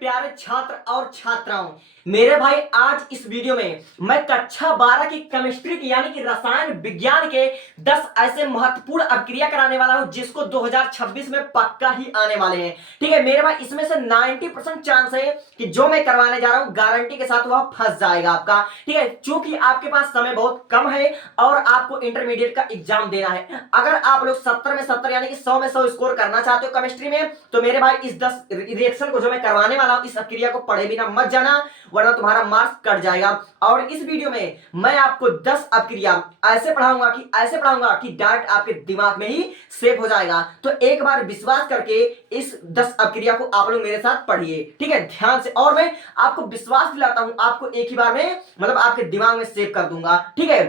प्यारे छात्र और छात्राओं, मेरे भाई आज इस वीडियो में मैं कक्षा 12 की केमिस्ट्री की यानी कि रसायन विज्ञान के 10 ऐसे महत्वपूर्ण अपक्रिया कराने वाला हूं जिसको 2026 में पक्का ही आने वाले हैं। ठीक है मेरे भाई, इसमें से 90% चांस है कि जो मैं करवाने जा रहा हूं गारंटी के साथ वह फंस जाएगा आपका। ठीक है, चूंकि आपके पास समय बहुत कम है और आपको इंटरमीडिएट का एग्जाम देना है। अगर आप लोग 70 में 70 यानी कि 100 में 100 स्कोर करना चाहते हो केमिस्ट्री में, तो मेरे भाई इस 10 रिएक्शन को जो मैं करवाने वाला हूं इस अपक्रिया को पढ़े बिना मत जाना, वरना तुम्हारा मार्क्स कट जाएगा। और इस वीडियो में मैं आपको 10 अपक्रिया ऐसे पढ़ाऊंगा कि डायरेक्ट आपके दिमाग में ही सेव हो जाएगा। तो एक बार विश्वास करके इस 10 अपक्रिया को आप लोग मेरे साथ पढ़िए। ठीक है, ध्यान से, और मैं आपको विश्वास दिलाता हूं आपको एक ही बार में मतलब आपके दिमाग में सेव कर दूंगा। ठीक है,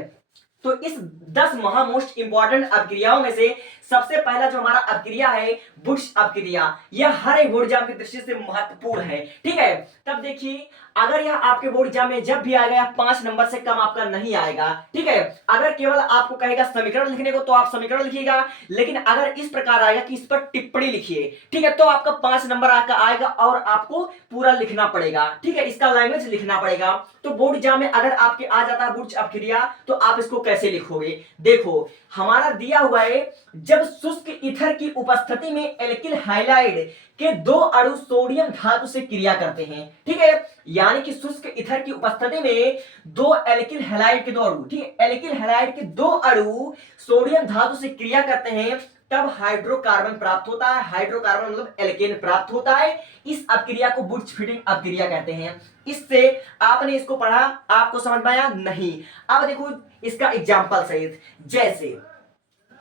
तो इस 10 महा मोस्ट इंपॉर्टेंट अपक्रियाओं में से सबसे पहला जो हमारा अपक्रिया है बुश अपक्रिया, यह हर एक बोर्ड एग्जाम की दृष्टि से महत्वपूर्ण है। ठीक है, तब देखिए अगर यह आपके बोर्ड एग्जाम में जब भी आएगा 5 नंबर से कम आपका नहीं आएगा। ठीक है, अगर केवल आपको कहेगा समीकरण लिखने को तो आप समीकरण लिखिएगा, लेकिन अगर इस प्रकार आएगा कि इस पर टिप्पणी लिखिए, ठीक है, तो आपका 5 नंबर आएगा और आपको पूरा लिखना पड़ेगा। ठीक है, इसका लैंग्वेज लिखना पड़ेगा। तो बोर्ड एग्जाम में अगर आपके आ जाता है बुश अपक्रिया तो आप इसको कैसे लिखोगे? देखो हमारा दिया हुआ है, जब शुष्क ईथर की उपस्थिति में एल्किल हैलाइड के 2 अणु सोडियम धातु से क्रिया करते हैं। ठीक है, यानी कि शुष्क ईथर की उपस्थिति में 2 एल्किल हैलाइड के 2 अणु, ठीक है, एल्किल हैलाइड के 2 अणु सोडियम धातु से क्रिया करते हैं, तब हाइड्रोकार्बन प्राप्त होता है। हाइड्रोकार्बन मतलब एल्केन प्राप्त होता है। इस अपक्रिया को बुश फीडिंग अपक्रिया कहते हैं। इससे आपने इसको पढ़ा, आपको समझ में आया? नहीं। अब देखो इसका एग्जांपल सहित, जैसे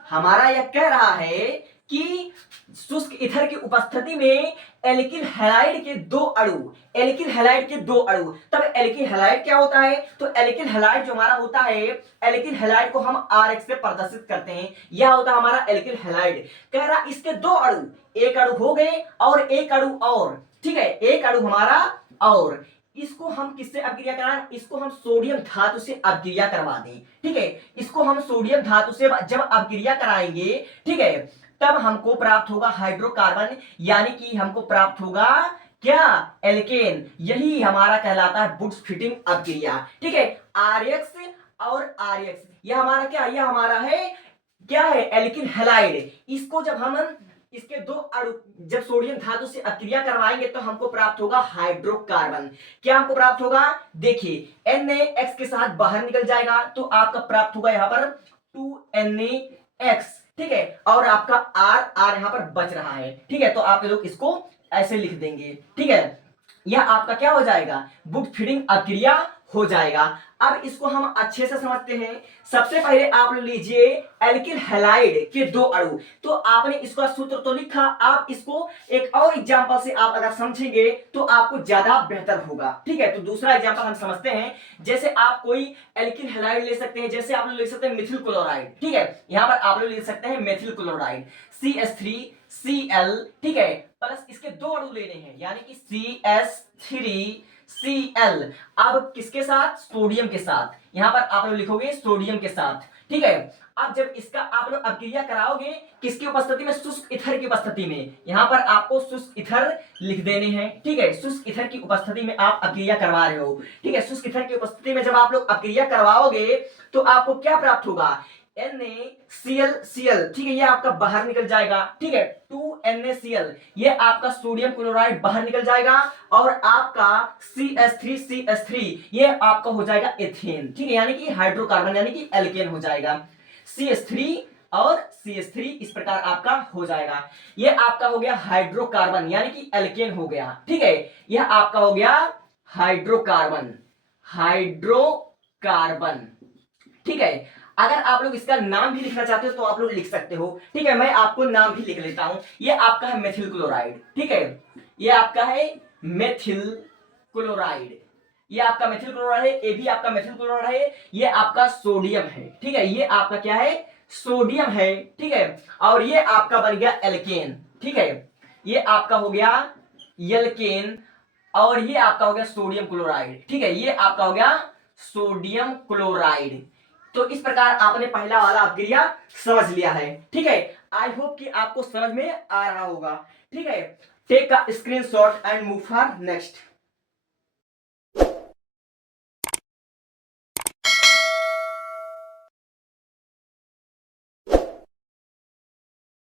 हमारा यह कह रहा है कि शुष्क ईथर की उपस्थिति में एल्किल हैलाइड के 2 अणु, एल्किल हैलाइड के 2 अणु, तब एल्किल हैलाइड क्या होता है? तो एल्किल हैलाइड जो हमारा होता है, एल्किल हैलाइड को हम RX से प्रदर्शित करते हैं। यह होता है हमारा एल्किल हैलाइड। कह रहा इसके 2 अणु, एक अणु हो गए और एक अणु और, ठीक है, एक अणु हमारा और, इसको हम किससे अपक्रिया कराएं? इसको हम सोडियम धातु से अपक्रिया करवा दें। ठीक है, इसको हम सोडियम धातु से जब अपक्रिया कराएंगे, ठीक है, तब हमको प्राप्त होगा हाइड्रोकार्बन, यानी कि हमको प्राप्त होगा क्या? एल्केन। यही हमारा कहलाता है बुश फीडिंग अपक्रिया। ठीक है, RX और RX, यह हमारा क्या? यह हमारा है क्या है? Alkyl halide. इसको जब हम इसके 2 अणु जब सोडियम धातु से अपक्रिया करवाएंगे तो हमको प्राप्त होगा हाइड्रोकार्बन। क्या हमको प्राप्त होगा? देखिए NaX के साथ बाहर निकल जाएगा तो आपका प्राप्त होगा यहां पर 2NaX। ठीक है, और आपका R यहां पर बच रहा है। ठीक है, तो आप लोग इसको ऐसे लिख देंगे। ठीक है, यह आपका क्या हो जाएगा? बुश फीडिंग अपक्रिया हो जाएगा। अब इसको हम अच्छे से समझते हैं। सबसे पहले आप लीजिए एल्किल हैलाइड के 2 अणु, तो आपने इसका सूत्र तो लिखा, आप इसको एक और एग्जांपल से आप अगर समझेंगे तो आपको ज्यादा बेहतर होगा। ठीक है, तो दूसरा एग्जांपल हम समझते हैं। जैसे आप कोई एल्किल हैलाइड ले सकते हैं, जैसे आप लोग ले सकते हैं मिथिल क्लोराइड। ठीक है, यहां पर आप लोग ले सकते हैं मिथिल क्लोराइड CH3Cl। ठीक है, प्लस इसके 2 अणु लेने हैं, यानी कि CH3Cl। अब किसके साथ? सोडियम के साथ। यहां पर आप लोग लिखोगे सोडियम के साथ। ठीक है, अब जब इसका आप लोग अपक्रिया कराओगे किसकी उपस्थिति में? शुष्क ईथर की उपस्थिति में। यहां पर आपको शुष्क ईथर लिख देने हैं। ठीक है, शुष्क ईथर की उपस्थिति में आप अपक्रिया करवा रहे हो। ठीक है, शुष्क ईथर की उपस्थिति में जब आप लोग अपक्रिया करवाओगे तो आपको क्या प्राप्त होगा? NaCl। ठीक है, ये आपका बाहर निकल जाएगा। ठीक है, 2NaCl, ये आपका सोडियम क्लोराइड बाहर निकल जाएगा और आपका CH3CH3, ये आपका हो जाएगा एथेन। ठीक है, यानी कि हाइड्रोकार्बन यानी कि एल्केन हो जाएगा। CH3 और CH3 इस प्रकार आपका हो जाएगा। ये आपका हो गया हाइड्रोकार्बन यानी कि एल्केन हो गया। ठीक है, यह आपका हो गया हाइड्रोकार्बन। हाइड्रोकार्बन। ठीक है, अगर आप लोग इसका नाम भी लिखना चाहते हो तो आप लोग लिख सकते हो। ठीक है, मैं आपको नाम भी लिख लेता हूं। ये आपका है मेथिल क्लोराइड। ठीक है, ये आपका है मेथिल क्लोराइड। ये आपका मेथिल क्लोराइड है, ये भी आपका मेथिल क्लोराइड है, ये आपका सोडियम है। ठीक है, ये आपका क्या है? सोडियम है। ठीक है, और ये आपका बन गया एल्केन। ठीक है, ये आपका हो गया एल्केन और ये आपका हो गया सोडियम क्लोराइड। ठीक है, ये आपका हो गया सोडियम क्लोराइड। तो इस प्रकार आपने पहला वाला अपक्रिया समझ लिया है। ठीक है, आई होप कि आपको समझ में आ रहा होगा। ठीक है, take a screenshot and move for next.